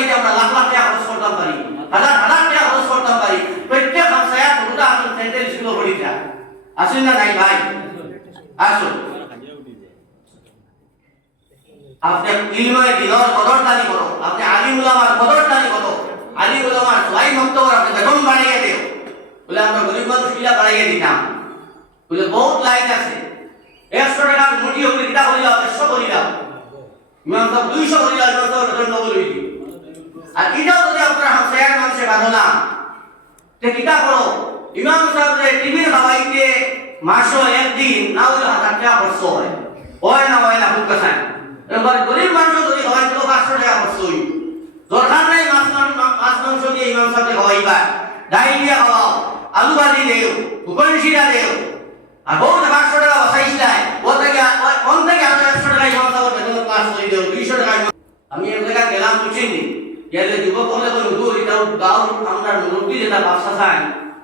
বাড়াইতে আমরা লাখ লাখ টাকা খরচ করতাম পারি, হাজার হাজার টাকা খরচ করতাম পারি। প্রত্যেক হামসায়া কোনটা আসুন সেন্ট্রাল স্কুলে পড়িতা আসুন না নাই ভাই আসুন। আপনি ইলমে দিনের কদরদানি করো, আপনি আলিম উলামার কদরদানি করো। আলিম উলামার সবাই বক্তব্য আপনি বেতন বাড়িয়ে দিও বলে আমরা গরিব মানুষ কিলা বাড়িয়ে দিতাম বলে বহুত লাইন আছে। 100 টাকা মুঠি হলে কিটা করিলাম 100 করিলাম, ইমাম সাহেব 200 করিলাম, ইমাম সাহেব বেতন ডবল হইল। আর এটাও যদি আপনারা হামসায়ার মানুষে বাঁধো না তে কিটা করো, ইমাম সাহেব টিভির খাওয়াইতে মাসও একদিন না হলে 1000 টাকা খরচ হয় না হয় না খুব কাছে। এবার গরিব মানুষ যদি খাওয়াইতে 500 টাকা খরচ হই, দরকার নাই মাছ মাংস দিয়ে ইমাম সাহেবকে খাওয়াইবা, ডাইল দিয়ে খাওয়াও, আলু ভাজি দেও, কুকুর শিরা দেও, আর বহুত 500 টাকা বসাইছ নাই ও থেকে কোন থেকে 100 টাকা ইমাম সাহেব বেতন ক্লাস করে দেও, 200 টাকা। আমি এক জায়গা গেলাম বুঝিনি গেলে যুবক বলে হুজুর এটাও গাঁও আমরা মুরব্বী যেটা ব্যবসা চাই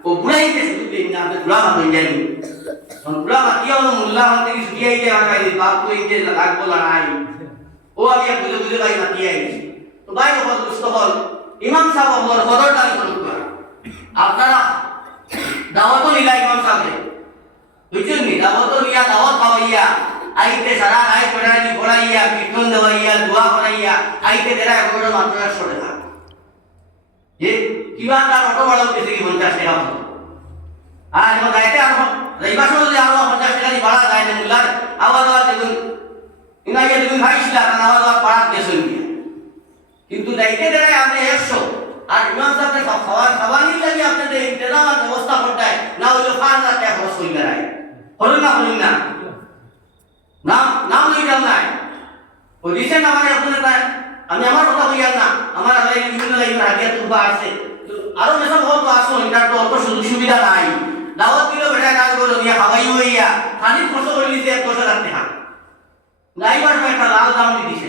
ও বুড়াইতে শুধু দিন না, আপনি বুড়া মাত হয়ে যায়নি বুড়া মাতি হলো মোল্লা হাতে শুকিয়ে যায় আমার কাছে বাপ তো ইনতে লাগবো লড়াই ও আমি এক বুঝে বুঝে ভাই মাতি আইছি। তো ভাই বল দুষ্ট বল ইমাম সাহেব বল কদরদানি করুন আপনারা দাওয়াতও নিলা ইমাম সাহেব বুঝছেন নি, দাওয়াতও নিয়া দাওয়াত খাওয়াইয়া আইতে সারা রাত পড়াইনি পড়াইয়া কীর্তন দেওয়াইয়া দোয়া করাইয়া আইতে দেরা একবারে মাত্র 100 টাকা যে কিবা তার অটো ভাড়া উঠেছে কি 50 টাকা হতো। আর এখন যাইতে আর রবিবার যদি আরো 50 টাকা ভাড়া যায় মুল্লার আওয়াজ আওয়াজ দেখুন ইনাইয়া দেখুন খাইছিলা কারণ আওয়াজ আওয়াজ পাড়াত গেছেন কিন্তু যাইতে দেরা আপনি 100 আর ইমাম সাহেবকে খাওয়ানির লাগে আপনাদের ইন্তজাম আর ব্যবস্থা করতে না হইলো 5000 টাকা খরচ হইলে রায় হলুন না নাম নাম লইলাম নাই ও দিছেন আমার আপনাদের তাই আমি আমার কথা কইয়ার না, আমার আলাই বিভিন্ন লাইন হাদিয়া তুবা আছে আরো যেসব হতো আসুন এটার তো অত সুযোগ সুবিধা নাই। দাওয়াত দিল বেটা কাজ করো দিয়া খাওয়াই হইয়া খালি খরচ করে দিতে 10,000 টাকা ড্রাইভার একটা লাল দাম দিছে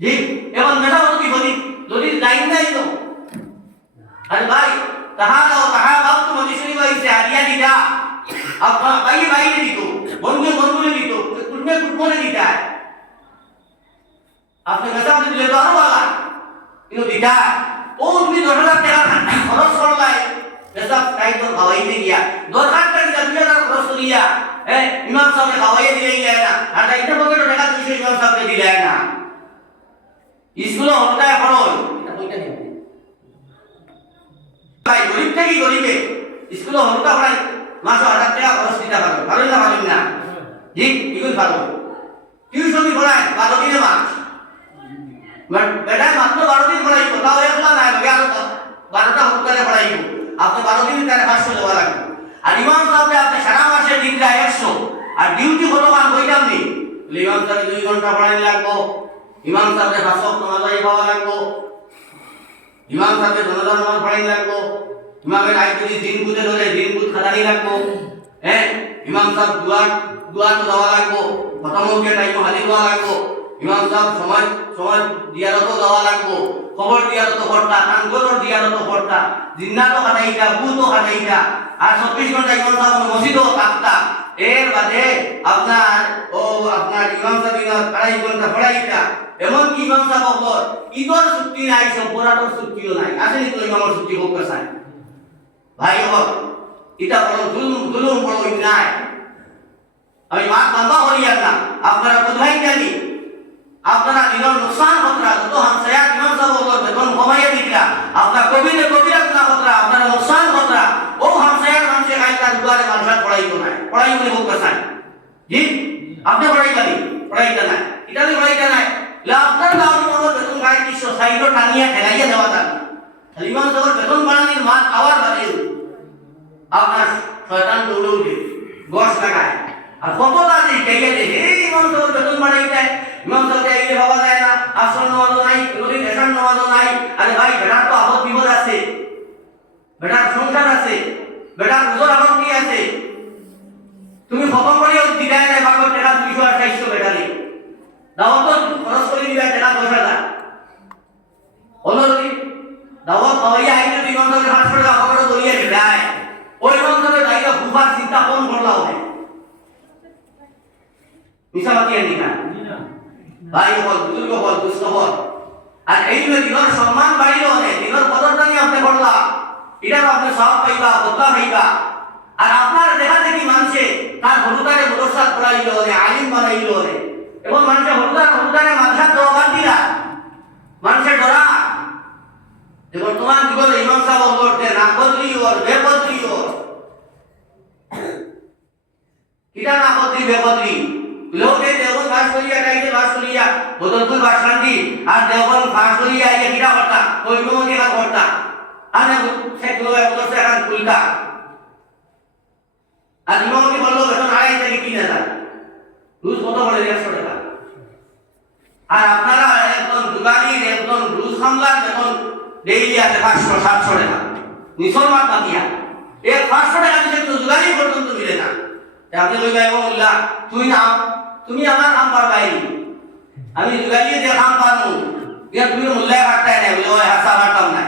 জি। এখন বেটা হতো কি বলি যদি লাইন নাই তো আরে ভাই তাহা বাপ তো মজুরি বাইছে হাদিয়া দিটা আপনার বাইরে দিত বন্ধুরে দিত কুটমে দিতা আপনি বেটা দিলে তো আরো ভালো কিন্তু দিতা ও তুমি 10,000 টাকা খরচ করলাই বেটা তাই তো খাওয়াইতে গিয়া দরকারটা কি 2,000 খরচ করিয়া ইমাম সাহেবকে খাওয়াইয়া দিলেই যায় না, আর এইটা পকেটে টাকা 200 ইমাম সাহেবকে দিলে না। স্কুলে হলটায় খরচ এটা কইটা দিই ভাই গরিব থেকে গরিবে স্কুলে হলটা পড়াই মাসে 1000 টাকা খরচ দিতে পারবে, ভালো না জি এগুলো ভালো। টিউশনি পড়ায় 12 দিনে মাস বেটা মাত্র 12 দিন পড়াই কোথাও একলা নাই লগে আরো 12টা হপ্তাহে পড়াইব, আপনি 12 দিন তার 500 দেওয়া লাগবে। আর ইমাম সাহেবকে আপনি সারা মাসে দিনটা 100 আর ডিউটি কত মান কইতাম নি ইমাম সাহেব 2 ঘন্টা পড়াই লাগবো, ইমাম সাহেবকে 5 ওয়াক্ত নামাজ পাওয়া লাগবো, ইমাম সাহেবকে রমজান নামাজ পড়াই লাগবো, ইমামের আইডি দিন বুঝে ধরে দিন বুঝ খাতানি লাগবো, ইমাম সাহেব দোয়া তো দেওয়া লাগবো, খতমকে টাইম হাজির দেওয়া লাগবো, ইমাম সাহেব সময় দিয়ারত দেওয়া লাগবো, খবর দিয়ারত করতা কানগর দিয়ারত করতা জিন্নাতো খাটাইতা বুতো খাটাইতা আর 24 ঘন্টা ইমাম সাহেব মসজিদও থাকতা। এর বাদে আপনার ইমাম সাহেব 2.5 ঘন্টা পড়াইতা। এমনকি ইমাম সাহেব বল ঈদের ছুটি নাই, সম্পূর্ণ ছুটিও নাই, আসেনি তো ইমামের ছুটি হোক চাই ভাই বল এটা বড় জুলুম বড় অন্যায়। আমি মাত বাবা হরিয়ার না আপনারা বুঝাই জানি আপনারা দিনের নুকসান খতরা যত হামসায়া ইমাম সাহেব বেতন কমাইয়া দিলা আপনার কবিরা গুনাহ খতরা আপনার নুকসান খতরা ও হামসায়ার মানুষে খাইতা দুয়ারে মানুষ পড়াইতো না পড়াইবনি হোক চাই জি আপনি পড়াইতা নাই এটা পড়াইতা নাই আপনার গাঁৱৰ বেতন গাই 360 টানিয়া ঠেলাইয়া দেওয়া যান ইমাম সাহেবের বেতন বাড়ানির মাত আওয়ার বাদে আপনার শয়তান দৌড়ে উঠে গছ লাগায় আর কত লাগে কেগে দে এই ইমাম সাহেবের বেতন বাড়াই দেয়, ইমাম সাহেবকে আইলে ভাবা যায় না, আসর নামাজও নাই, নবীর এশার নামাজও নাই। আরে ভাই বেটার তো আপদ বিপদ আছে, বেটার সংসার আছে, বেটার উজর আপত্তি আছে, তুমি খতম করিও দিদায় নাই ভাগবত টাকা 200 আর 400 বেটারে দাওয়াত খরচ করে দিবা টাকা 10,000 অলরেডি দাওয়াত খাওয়াইয়া আইলে ইমাম সাহেবের 500 টাকা খবর দলিয়ে দেয় ওই ইমাম সাহেবের দাইয়া বুফার চিন্তা কোন করলা হবে মিশাবাতি আনি না ভাই বল বুজুর্গ বল দুস্থ বল আর এই দিনের সম্মান বাড়িল অনেক, দিনের কদরদানি আপনি করলা, এটা আপনি সব পাইবা, বদলা পাইবা। আর আপনার দেখা দেখি মানুষে তার হলুদারে মুদরসাত পড়াইল অনেক, আলিম বানাইল অনেক, এবং মানুষের হলুদারে মাদ্রাসা দেওয়া বাদ দিলা, মানুষের ডরা যে বর্তমান যুগের ইমাম সাহেব করতে না বদলি ওর বেবদলি ওর কিটা না বদলি বেবদলি লোকে দেবন ফাঁস করিয়া গাইতে ফাঁস করিয়া বদলপুর বাসকান্দি আর দেবন ফাঁস করিয়া ইয়ে কিটা করতা কৈমতি কাজ করতা আর সেগুলো বছর এখন খুলতা আর ইমামতি বললো বেতন 2,500 থেকে 3,000 রুজ কত করে 100 টাকা। আর আপনারা একজন দোকানির একজন রুজ হামলার বেতন ডেইলি আছে 500-700 টাকা মুসলমান বাকিয়া এই 500 টাকা দিলে তো দোকানি পর্যন্ত মিলে না। আপনি কই ভাই মোল্লা তুই না তুমি আমার কাম পারবাই, আমি দোকানি যে কাম পারমু ইয়া তুমি মোল্লায় কাটতাই না বলে ওই হাসা কাটতাম না।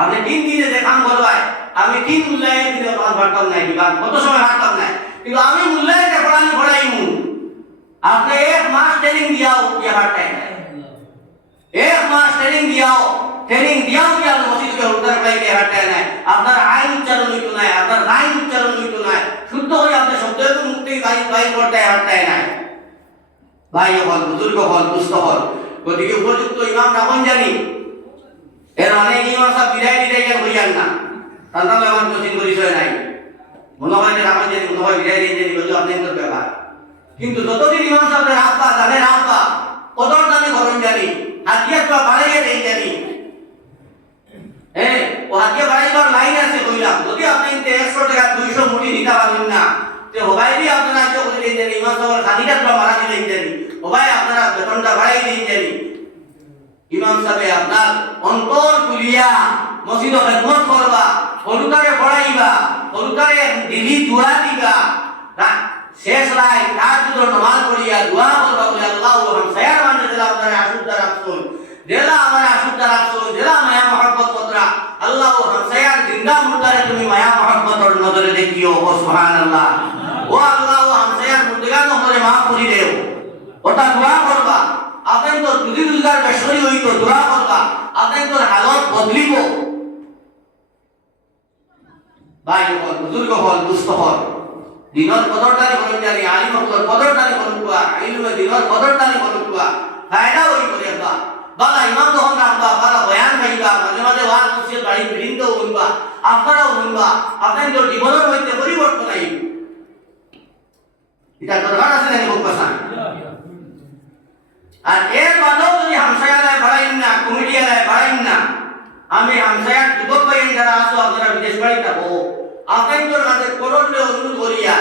আপনি 3 দিনে যে কাম করবাই আমি 3 মোল্লায় দিনে কাম পারতাম না, দিবা কত সময় কাটতাম না, কিন্তু আমি মোল্লায় যে পড়াইমু আপনি 1 মাস ট্রেনিং দিয়াও ইয়া কাটতাই না, 1 মাস ট্রেনিং দিয়াও কি আপনি মসজিদে উত্তর পাইতে হাঁটায় নাই, আপনার আইন উচ্চারণ হইতো নাই, আপনার লাইন উচ্চারণ হইতো নাই, শুদ্ধ হয়ে আপনি শব্দের মুক্তি বাইর করতে হাঁটায় নাই। ভাই হল, বুজুর্গ হল, দুস্থ হল, গতিকে উপযুক্ত ইমাম রাখুন জানি। এর অনেক ইমাম সব বিদায় গেল হইয়ান না, তাহলে আমার কোচিং পরিচয় নাই, মনে হয় যে রাখুন জানি, মনে হয় বিদায় দিয়ে জানি বললো আপনাদের ব্যাপার। কিন্তু যতদিন ইমাম সাহেব রাখবা যাবে রাখবা কদর দামে গরম জানি, হাতিয়া তো বাড়াইয়ে দেই জানি। ও হাতিয়া বাড়াইবার লাইন আছে কইলাম, যদি আপনি 100 টাকা 200 মুঠি নিতে পারেন না তে হবাইলি আপনারা আজ করে দেই জানি, ইমাম সাহেব খানিটা তো মারা দিলেই জানি, হবাই আপনারা বেতনটা বাড়াই দেই জানি। ইমাম সাহেব আপনার অন্তর খুলিয়া মসজিদে খেদমত করবা, হলুদারে পড়াইবা, হলুদারে দিলি দোয়া দিবা, শেষ রায় তাহাজ্জুদের নামাজ পড়িয়া দোয়া করবা বলে আল্লাহু হামসায়ার মানে দিলা আপনারা আশুদ্ধা রাখছুন, দিলা আমার আশুদ্ধা রাখছুন, দিলা মায়া মহব্বত কতরা আল্লাহু হামসায়ার জিন্দা মুর্দারে তুমি মায়া মহব্বতর নজরে দেখিও। ও সুবহানাল্লাহ, ও আল্লাহু হামসায়ার মুর্দাগান হরে মাফ করি দেও, ওটা দোয়া করবা। আপনি তো রুজি রোজগার বেশরি হইতো দোয়া করবা, আপনি তোর হালত বদলিব। ভাই হল, বুজুর্গ হল, দুস্থ হল, দিনের কদরদানি করুন জানি, আলিম হকর কদরদানি করুন কুয়া, ইলমে দিনের কদরদানি করুন কুয়া, ফায়দা হই করে বা বালা ইমাম যখন রাখবা, বালা বয়ান খাইবা, মাঝে মাঝে ওয়াজ মসজিদ বাড়ি বিরিন্দও হইবা, আপনারাও হইবা, আপনাদের জীবনের মধ্যে পরিবর্তন আইব। এটা দরকার আছে নাকি খুব কথা। আর এর বাদেও যদি হামসায়ালায় বাড়াইন না, কমিটিয়ালায় বাড়াইন না, আমি হামসায়ার যুবক ভাই যারা আসো আপনারা বিদেশ বাড়ি থাকো, আপনাদের কাছে করলে অনুরোধ করিয়া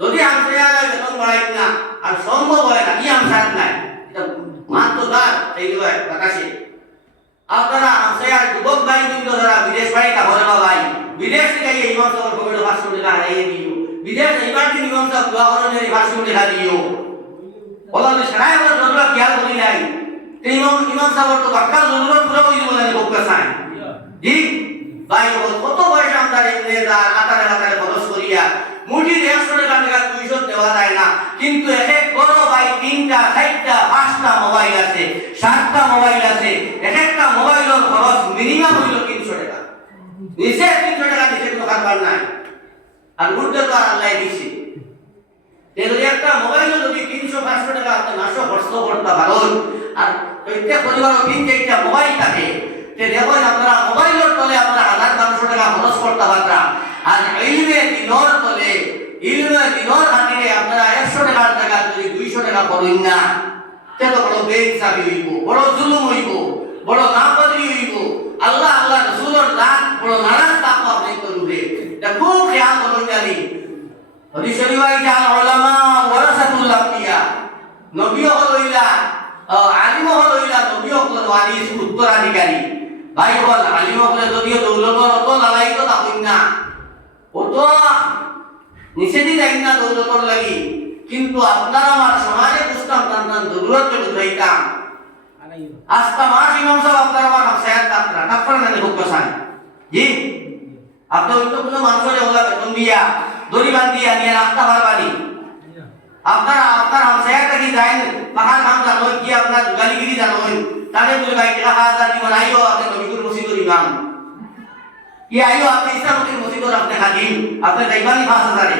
যদি হামসায়ালায় বেতন বাড়াইন না আর সম্ভব হয় না, কি হামসায়াত নাই এটা মাত্র তার এই বাতাসে আপনারা হামসায়ার যুবক ভাই কিন্তু যারা বিদেশ বাড়ি থাকো রে ভাই, বিদেশ থেকে ইমাম সাহেব কমিটি 500 টাকা হারাইয়ে দিও, বিদেশ এইবার দিন ইমাম সাহেব দোয়া করেন 500 টাকা দিও, বলা যে সারাই বছর যতটা খেয়াল করি নাই ইমাম সাহেব তো বাক্কার জরুরত পুরো হয়ে যাবে না বকবে চাই জি ভাই কত বয়সে আমরা ইংরেজার আকারে আকারে খরচ করিয়া মুঠির 100 টাকা 200 দেওয়া যায় না, কিন্তু এক বড় ভাই 3টা 4টা 5টা মোবাইল আছে, 7টা মোবাইল আছে, এক একটা মোবাইলের খরচ মিনিমাম হইল 300 টাকা, নিচে 300 টাকা নিচে কোনো কারবার নাই। আর উর্ধে তো আল্লাহ দিছে, যদি একটা মোবাইল যদি 300-500 টাকা আপনি মাসে খরচ করতে পারেন আর প্রত্যেক পরিবার 3-4টা মোবাইল থাকে, দেখবেন আপনারা মোবাইলের তলে আপনারা 1000-1200 টাকা খরচ করতে পারবেন। আর ইলমে দিনের তলে ইলমে দিনের খাতিরে আপনারা 100 টাকার জায়গা যদি 200 টাকা করেন না, তে তো বড় বেইনসাফি হইব, বড় জুলুম হইব, বড় নাফরমানি হইব, আল্লাহ রাসূলের জাত বড় নারাজ থাকবো আপনি করবে। এটা খুব খেয়াল করুন জানি। হাদিস শরীফে আছে আল উলামা ওয়ারাসাতুল আমবিয়া, নবী হইলা আলিম হইলা নবী হল ওয়ারিস উত্তরাধিকারী। ভাই বল আলিম হলে যদিও দৌলতর অত লালাই তো থাকুন না, অত নিষেধই দেয় না দৌলতর লাগি, কিন্তু আপনারা আমার সমাজে বুঝতাম তার জরুরত বুঝাইতাম। আজকা মাস ইমাম সাহেব আপনারা আমার হামসায়াত কাপড়া কাপড়া না খুব পছন্দ জি, আপনি অন্য কোনো মানুষের ওলা বেতন দিয়া দড়ি বান্ধিয়া নিয়ে রাখতে পারবানি, আপনারা আপনার হামসায়াটা কি যায় পাহাড় কাম জানো কি আপনার গালিগিরি জানো তাকে বলে ভাই টাকা 1000 দিবেন আইও আপনি নবীপুর মসজিদের ইমাম কি আইও আপনি ইসলামতির মসজিদের আপনি খাদিম আপনি যাইবানি 5000 এ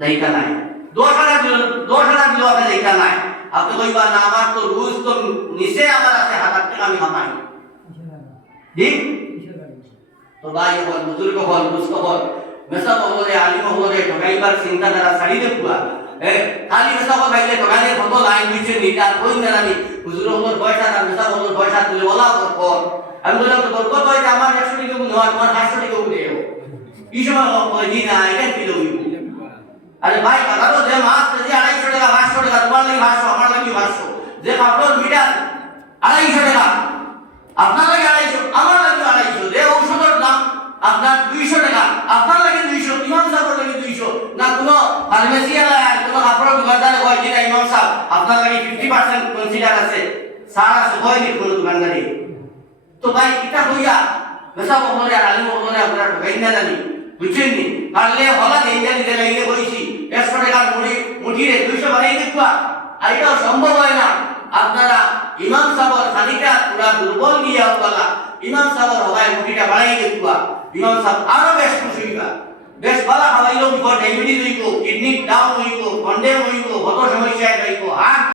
যাইতা নাই 10000 দিল 10000 দিল আপনি যাইতা নাই আপনি কইবা না আমার তো রুজ তো নিচে আমার আছে 1000 টাকা আমি কামাই ঠিক তো ভাই হল বুজুর্গ হল মুস্ত হল মেসা হলে আলিম হলে ঠকাইবার চিন্তা দ্বারা ছাড়ি দে পুয়া খালি মেসা হল ভাইলে ঠকাইলে কত লাইন দিচ্ছে নিটা কই না জানি হুজুর হল পয়সা না মেসা হল পয়সা দিলে ওলা কর আমি বললাম তো বলবো তো এটা আমার 100 টাকা গুণ হয় তোমার 500 টাকা গুণ দেও কি সময় কই দি না এটা কি লই আরে ভাই কথা তো যে মাছ যদি 250 টাকা 500 টাকা তোমার লাগি 500 আমার লাগি 500 যে কাপড় মিটার 250 টাকা আপনার লাগে 250 আমার লাগে 250 যে ঔষধের দাম আপনার 200 টাকা আপনার লাগে 200 ইমাম সাহেবের লাগে 200 না কোনো ফার্মেসি আলা কোনো কাপড়ের দোকানদার কয় যে ইমাম সাহেব আপনার লাগে 50% কনসিডার আছে সারা আছে কয় নি কোনো দোকানদারি তো ভাই এটা হইয়া মেসা বহরে আর আলিম বহরে আপনারা ঢুকাই না জানি বুঝছেন নি পারলে হলা দেই জানি যে লাইনে কইছি 100 টাকার মুঠিরে 200 বানাই দেখবা আর এটাও সম্ভব হয় না আপনারা ইমাম সাহেবের খানিটা পুরা দুর্বল দিয়া বলা ইমাম সাহেবের হবায় মুঠিটা বাড়াই দেখবা ইমাম সাহেব আরো বেশ খুশি হইবা বেশ ভালো খাওয়াইলো বিপদ ডায়াবেটিস হইব কিডনি ডাউন হইব কন্ডেম হইব কত সমস্যা হইব হার্ট